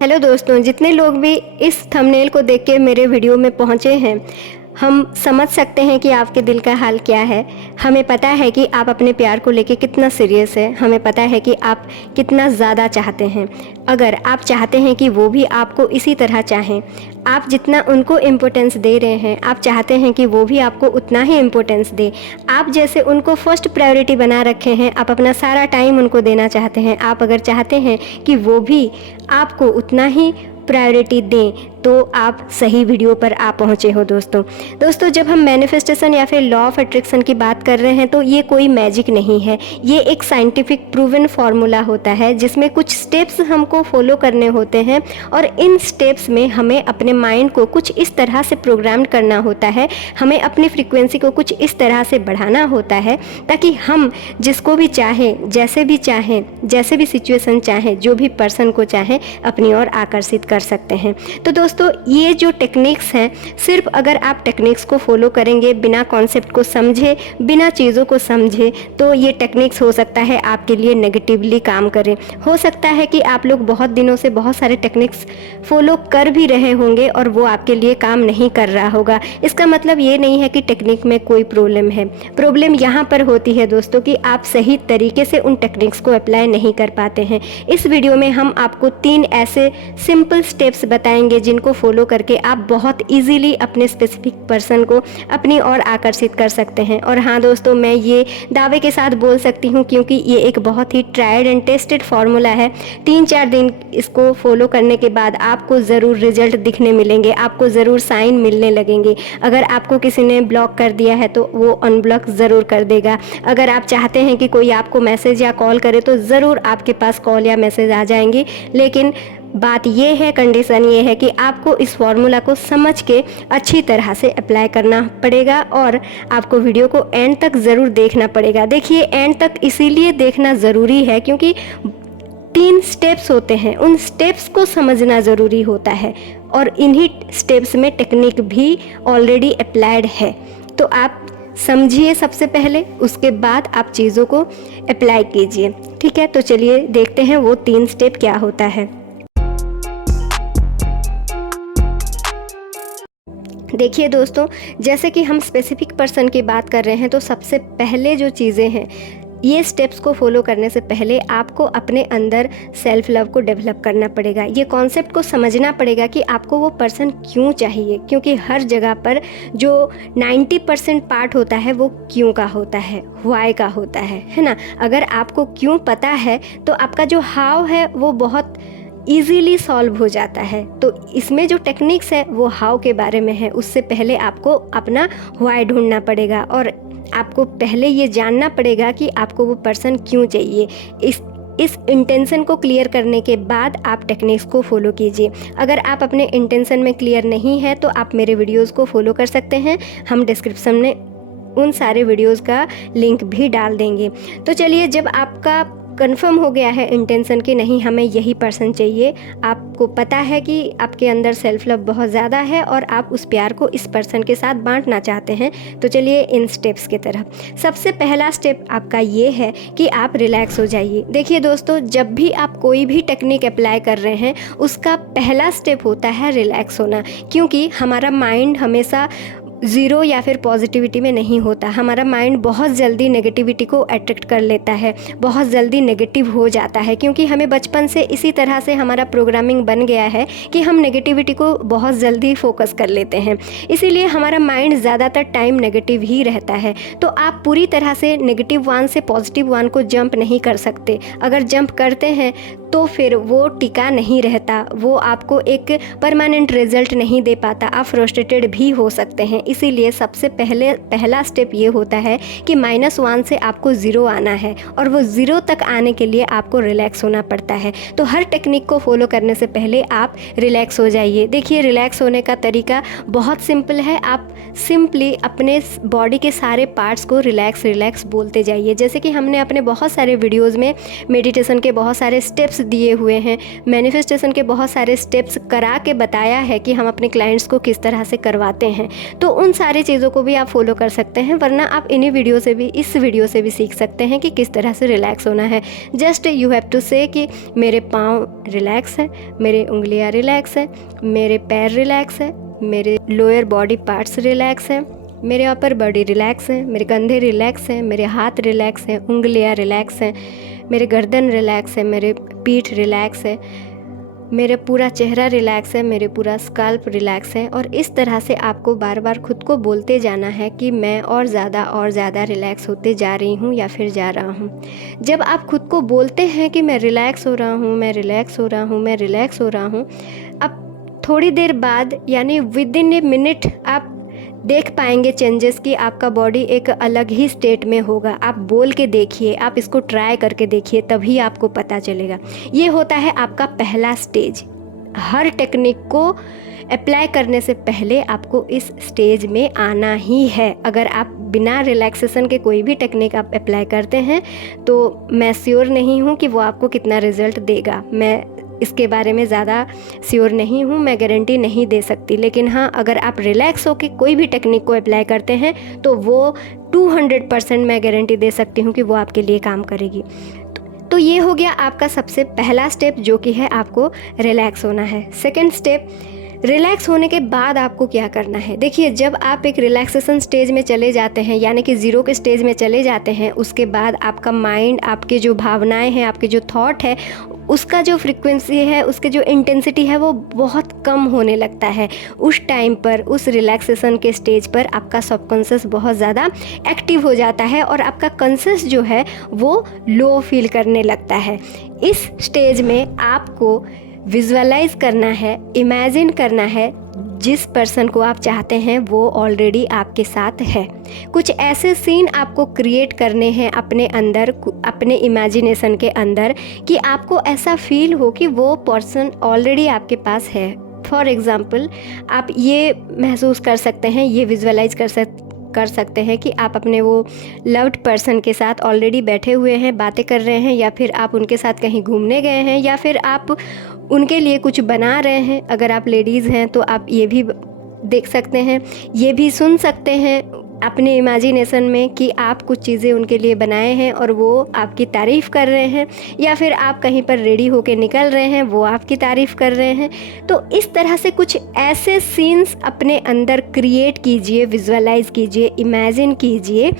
Hello दोस्तों, जितने लोग भी इस थंबनेल को देख के मेरे वीडियो में पहुंचे हैं, हम समझ सकते हैं कि आपके दिल का हाल क्या है। हमें पता है कि आप अपने प्यार को लेके कितना सीरियस है। हमें पता है कि आप कितना ज़्यादा चाहते हैं। अगर आप चाहते हैं कि वो भी आपको इसी तरह चाहें, आप जितना उनको इम्पोर्टेंस दे रहे हैं, आप चाहते हैं कि वो भी आपको उतना ही इम्पोर्टेंस दे। आप जैसे उनको फर्स्ट प्रायोरिटी बना रखे हैं, आप अपना सारा टाइम उनको देना चाहते हैं। आप अगर चाहते हैं कि वो भी आपको उतना ही प्रायोरिटी दें, तो आप सही वीडियो पर आ पहुँचे हो दोस्तों। जब हम मैनिफेस्टेशन या फिर लॉ ऑफ अट्रैक्शन की बात कर रहे हैं, तो ये कोई मैजिक नहीं है। ये एक साइंटिफिक प्रूवन फार्मूला होता है, जिसमें कुछ स्टेप्स हमको फॉलो करने होते हैं और इन स्टेप्स में हमें अपने माइंड को कुछ इस तरह से प्रोग्राम करना होता है, हमें अपनी फ्रीक्वेंसी को कुछ इस तरह से बढ़ाना होता है, ताकि हम जिसको भी चाहें, जैसे भी सिचुएशन चाहें, जो भी पर्सन को चाहें, अपनी ओर आकर्षित कर सकते हैं। तो दोस्तों, ये जो टेक्निक्स हैं, सिर्फ अगर आप टेक्निक्स को फॉलो करेंगे, बिना कॉन्सेप्ट को समझे, बिना चीज़ों को समझे, तो ये टेक्निक्स हो सकता है आपके लिए नेगेटिवली काम करें। हो सकता है कि आप लोग बहुत दिनों से बहुत सारे टेक्निक्स फॉलो कर भी रहे होंगे और वो आपके लिए काम नहीं कर रहा होगा। इसका मतलब ये नहीं है कि टेक्निक में कोई प्रॉब्लम है। प्रॉब्लम यहाँ पर होती है दोस्तों कि आप सही तरीके से उन टेक्निक्स को अप्लाई नहीं कर पाते हैं। इस वीडियो में हम आपको 3 ऐसे सिंपल स्टेप्स बताएंगे, जिनको फॉलो करके आप बहुत इजीली अपने स्पेसिफिक पर्सन को अपनी ओर आकर्षित कर सकते हैं। और हाँ दोस्तों, मैं ये दावे के साथ बोल सकती हूँ, क्योंकि ये एक बहुत he tried and tested formula है। 3-4 दिन इसको फॉलो करने के बाद आपको ज़रूर रिजल्ट दिखने मिलेंगे, आपको ज़रूर साइन मिलने लगेंगे। अगर आपको किसी ने ब्लॉक कर दिया है तो वो अनब्लॉक ज़रूर कर देगा। अगर आप चाहते हैं कि कोई आपको मैसेज या कॉल करे, तो ज़रूर आपके पास कॉल या मैसेज आ जाएंगी। लेकिन बात ये है, कंडीशन ये है कि आपको इस फॉर्मूला को समझ के अच्छी तरह से अप्लाई करना पड़ेगा और आपको वीडियो को एंड तक ज़रूर देखना पड़ेगा। देखिए, एंड तक इसीलिए देखना ज़रूरी है क्योंकि 3 स्टेप्स होते हैं, उन स्टेप्स को समझना ज़रूरी होता है और इन्हीं स्टेप्स में टेक्निक भी ऑलरेडी अप्लाइड है। तो आप समझिए सबसे पहले, उसके बाद आप चीज़ों को अप्लाई कीजिए। ठीक है, तो चलिए देखते हैं वो 3 स्टेप क्या होता है। देखिए दोस्तों, जैसे कि हम स्पेसिफिक पर्सन की बात कर रहे हैं, तो सबसे पहले जो चीज़ें हैं, ये स्टेप्स को फॉलो करने से पहले आपको अपने अंदर सेल्फ लव को डेवलप करना पड़ेगा। ये कॉन्सेप्ट को समझना पड़ेगा कि आपको वो पर्सन क्यों चाहिए, क्योंकि हर जगह पर जो 90% पार्ट होता है वो क्यों का होता है, व्हाई का होता है ना। अगर आपको क्यों पता है, तो आपका जो हाउ है वो बहुत ईजीली सॉल्व हो जाता है। तो इसमें जो टेक्निक्स है वो हाउ के बारे में है। उससे पहले आपको अपना व्हाई ढूंढना पड़ेगा और आपको पहले ये जानना पड़ेगा कि आपको वो पर्सन क्यों चाहिए। इस इंटेंशन को क्लियर करने के बाद आप टेक्निक्स को फॉलो कीजिए। अगर आप अपने इंटेंशन में क्लियर नहीं है, तो आप मेरे वीडियोज़ को फॉलो कर सकते हैं। हम डिस्क्रिप्शन में उन सारे वीडियोज़ का लिंक भी डाल देंगे। तो चलिए, जब आपका कंफर्म हो गया है इंटेंशन कि नहीं, हमें यही पर्सन चाहिए, आपको पता है कि आपके अंदर सेल्फ लव बहुत ज़्यादा है और आप उस प्यार को इस पर्सन के साथ बांटना चाहते हैं, तो चलिए इन स्टेप्स की तरफ। सबसे पहला स्टेप आपका ये है कि आप रिलैक्स हो जाइए। देखिए दोस्तों, जब भी आप कोई भी टेक्निक अप्लाई कर रहे हैं, उसका पहला स्टेप होता है रिलैक्स होना, क्योंकि हमारा माइंड हमेशा ज़ीरो या फिर पॉजिटिविटी में नहीं होता। हमारा माइंड बहुत जल्दी नेगेटिविटी को अट्रैक्ट कर लेता है, बहुत जल्दी नेगेटिव हो जाता है, क्योंकि हमें बचपन से इसी तरह से हमारा प्रोग्रामिंग बन गया है कि हम नेगेटिविटी को बहुत जल्दी फोकस कर लेते हैं। इसीलिए हमारा माइंड ज़्यादातर टाइम नेगेटिव ही रहता है। तो आप पूरी तरह से नेगेटिव 1 से पॉजिटिव 1 को जंप नहीं कर सकते। अगर जंप करते हैं तो फिर वो टिका नहीं रहता, वो आपको एक परमानेंट रिजल्ट नहीं दे पाता, आप फ्रस्ट्रेटेड भी हो सकते हैं। इसीलिए सबसे पहला स्टेप ये होता है कि -1 से आपको 0 आना है और वो 0 तक आने के लिए आपको रिलैक्स होना पड़ता है। तो हर टेक्निक को फॉलो करने से पहले आप रिलैक्स हो जाइए। देखिए, रिलैक्स होने का तरीका बहुत सिंपल है। आप सिंपली अपने बॉडी के सारे पार्ट्स को रिलैक्स रिलैक्स बोलते जाइए। जैसे कि हमने अपने बहुत सारे वीडियोज़ में मेडिटेशन के बहुत सारे स्टेप्स स्टेप्स दिए हुए हैं, मैनिफेस्टेशन के बहुत सारे स्टेप्स करा के बताया है कि हम अपने क्लाइंट्स को किस तरह से करवाते हैं। तो उन सारी चीज़ों को भी आप फॉलो कर सकते हैं, वरना आप इन्हीं वीडियो से भी, इस वीडियो से भी सीख सकते हैं कि किस तरह से रिलैक्स होना है। जस्ट यू हैव टू से कि मेरे पाँव रिलैक्स है, मेरी उंगलियाँ रिलैक्स है, मेरे पैर रिलैक्स है, मेरे लोअर बॉडी पार्ट्स रिलैक्स है, मेरे अपर बॉडी रिलैक्स है, मेरे कंधे रिलैक्स हैं, मेरे हाथ रिलैक्स हैं, उंगलियां रिलैक्स हैं, मेरे गर्दन रिलैक्स है, मेरे पीठ रिलैक्स है, मेरा पूरा चेहरा रिलैक्स है, मेरे पूरा स्कल्प रिलैक्स है। और इस तरह से आपको बार बार खुद को बोलते जाना है कि मैं और ज़्यादा रिलैक्स होते जा रही हूँ या फिर जा रहा हूँ। जब आप खुद को बोलते हैं कि मैं रिलैक्स हो रहा हूँ, मैं रिलैक्स हो रहा हूँ, मैं रिलैक्स हो रहा हूँ, अब थोड़ी देर बाद यानी विद इन ए मिनट आप देख पाएंगे चेंजेस कि आपका बॉडी एक अलग ही स्टेट में होगा। आप बोल के देखिए, आप इसको ट्राई करके देखिए, तभी आपको पता चलेगा। ये होता है आपका पहला स्टेज। हर टेक्निक को अप्लाई करने से पहले आपको इस स्टेज में आना ही है। अगर आप बिना रिलैक्सेशन के कोई भी टेक्निक आप अप्लाई करते हैं तो मैं श्योर नहीं हूँ कि वो आपको कितना रिजल्ट देगा। मैं इसके बारे में ज़्यादा श्योर नहीं हूँ, मैं गारंटी नहीं दे सकती। लेकिन हाँ, अगर आप रिलैक्स होकर कोई भी टेक्निक को अप्लाई करते हैं तो वो 200% मैं गारंटी दे सकती हूँ कि वो आपके लिए काम करेगी। तो ये हो गया आपका सबसे पहला स्टेप, जो कि है आपको रिलैक्स होना है। सेकंड स्टेप, रिलैक्स होने के बाद आपको क्या करना है। देखिए, जब आप एक रिलैक्सेशन स्टेज में चले जाते हैं, यानी कि ज़ीरो के स्टेज में चले जाते हैं, उसके बाद आपका माइंड, आपके जो भावनाएं हैं, आपके जो थॉट है, उसका जो फ्रीक्वेंसी है, उसके जो इंटेंसिटी है, वो बहुत कम होने लगता है। उस टाइम पर, उस रिलैक्सेशन के स्टेज पर आपका सबकॉन्शियस बहुत ज़्यादा एक्टिव हो जाता है और आपका कॉन्शियस जो है वो लो फील करने लगता है। इस स्टेज में आपको विजुअलाइज करना है, इमेजिन करना है जिस पर्सन को आप चाहते हैं वो ऑलरेडी आपके साथ है। कुछ ऐसे सीन आपको क्रिएट करने हैं अपने अंदर, अपने इमेजिनेशन के अंदर, कि आपको ऐसा फील हो कि वो पर्सन ऑलरेडी आपके पास है। फॉर एग्ज़ाम्पल, आप ये महसूस कर सकते हैं, ये विजुअलाइज कर सकते हैं कि आप अपने वो लव्ड पर्सन के साथ ऑलरेडी बैठे हुए हैं, बातें कर रहे हैं, या फिर आप उनके साथ कहीं घूमने गए हैं, या फिर आप उनके लिए कुछ बना रहे हैं। अगर आप लेडीज़ हैं तो आप ये भी देख सकते हैं, ये भी सुन सकते हैं अपने इमेजिनेशन में कि आप कुछ चीज़ें उनके लिए बनाए हैं और वो आपकी तारीफ़ कर रहे हैं, या फिर आप कहीं पर रेडी होके निकल रहे हैं, वो आपकी तारीफ़ कर रहे हैं। तो इस तरह से कुछ ऐसे सीन्स अपने अंदर क्रिएट कीजिए, विजुअलाइज कीजिए, इमेजिन कीजिए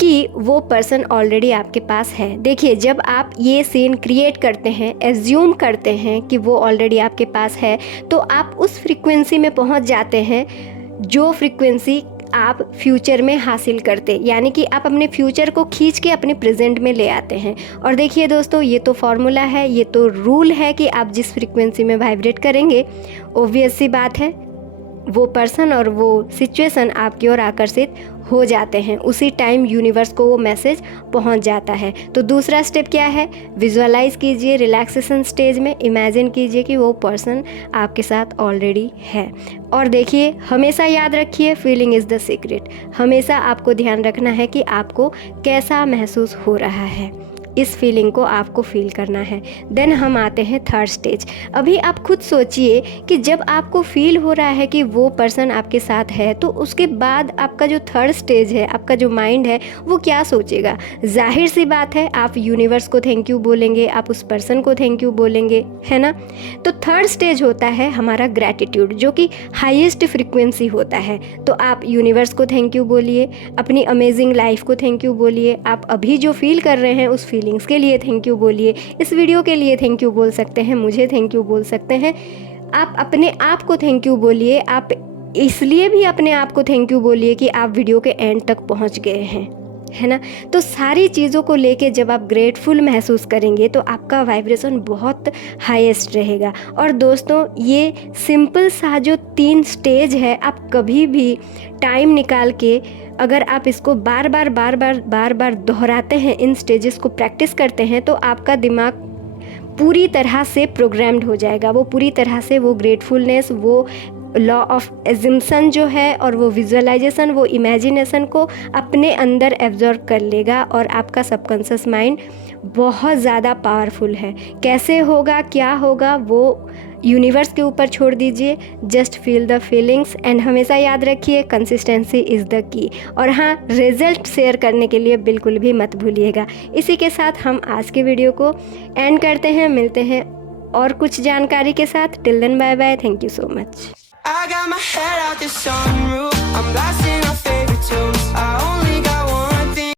कि वो पर्सन ऑलरेडी आपके पास है। देखिए, जब आप ये सीन क्रिएट करते हैं, एज्यूम करते हैं कि वो ऑलरेडी आपके पास है, तो आप उस फ्रीक्वेंसी में पहुंच जाते हैं जो फ्रीक्वेंसी आप फ्यूचर में हासिल करते, यानी कि आप अपने फ्यूचर को खींच के अपने प्रेजेंट में ले आते हैं। और देखिए दोस्तों, ये तो फॉर्मूला है, ये तो रूल है कि आप जिस फ्रीक्वेंसी में वाइब्रेट करेंगे, ऑब्वियस सी बात है वो पर्सन और वो सिचुएशन आपकी ओर आकर्षित हो जाते हैं। उसी टाइम यूनिवर्स को वो मैसेज पहुंच जाता है। तो दूसरा स्टेप क्या है, विजुअलाइज कीजिए रिलैक्सेशन स्टेज में, इमेजिन कीजिए कि वो पर्सन आपके साथ ऑलरेडी है। और देखिए, हमेशा याद रखिए, फीलिंग इज़ द सीक्रेट। हमेशा आपको ध्यान रखना है कि आपको कैसा महसूस हो रहा है, इस फीलिंग को आपको फील करना है। देन हम आते हैं थर्ड स्टेज। अभी आप खुद सोचिए कि जब आपको फील हो रहा है कि वो पर्सन आपके साथ है, तो उसके बाद आपका जो थर्ड स्टेज है, आपका जो माइंड है, वो क्या सोचेगा। जाहिर सी बात है, आप यूनिवर्स को थैंक यू बोलेंगे, आप उस पर्सन को थैंक यू बोलेंगे, है ना। तो थर्ड स्टेज होता है हमारा ग्रैटिट्यूड, जो कि हाईएस्ट फ्रिक्वेंसी होता है। तो आप यूनिवर्स को थैंक यू बोलिए, अपनी अमेजिंग लाइफ को थैंक यू बोलिए, आप अभी जो फील कर रहे हैं उस फीलिंग्स के लिए थैंक यू बोलिए, इस वीडियो के लिए थैंक यू बोल सकते हैं, मुझे थैंक यू बोल सकते हैं, आप अपने आप को थैंक यू बोलिए। आप इसलिए भी अपने आप को थैंक यू बोलिए कि आप वीडियो के एंड तक पहुंच गए हैं, है ना। तो सारी चीज़ों को लेके जब आप ग्रेटफुल महसूस करेंगे तो आपका वाइब्रेशन बहुत हाईएस्ट रहेगा। और दोस्तों, ये सिंपल सा जो 3 स्टेज है, आप कभी भी टाइम निकाल के अगर आप इसको बार बार दोहराते हैं, इन स्टेजेस को प्रैक्टिस करते हैं, तो आपका दिमाग पूरी तरह से प्रोग्राम्ड हो जाएगा। वो पूरी तरह से वो ग्रेटफुलनेस, वो लॉ ऑफ एजम्पशन जो है और वो विजुअलाइजेशन, वो इमेजिनेशन को अपने अंदर एब्जॉर्ब कर लेगा और आपका सबकॉन्शियस माइंड बहुत ज़्यादा पावरफुल है। कैसे होगा, क्या होगा, वो यूनिवर्स के ऊपर छोड़ दीजिए। Just feel the feelings and हमेशा याद रखिए कंसिस्टेंसी इज़ द की। और हाँ, रिजल्ट शेयर करने के लिए बिल्कुल भी मत भूलिएगा। इसी के साथ हम आज के वीडियो को एंड करते हैं। मिलते हैं और कुछ जानकारी के साथ। Till then bye bye, thank you so much.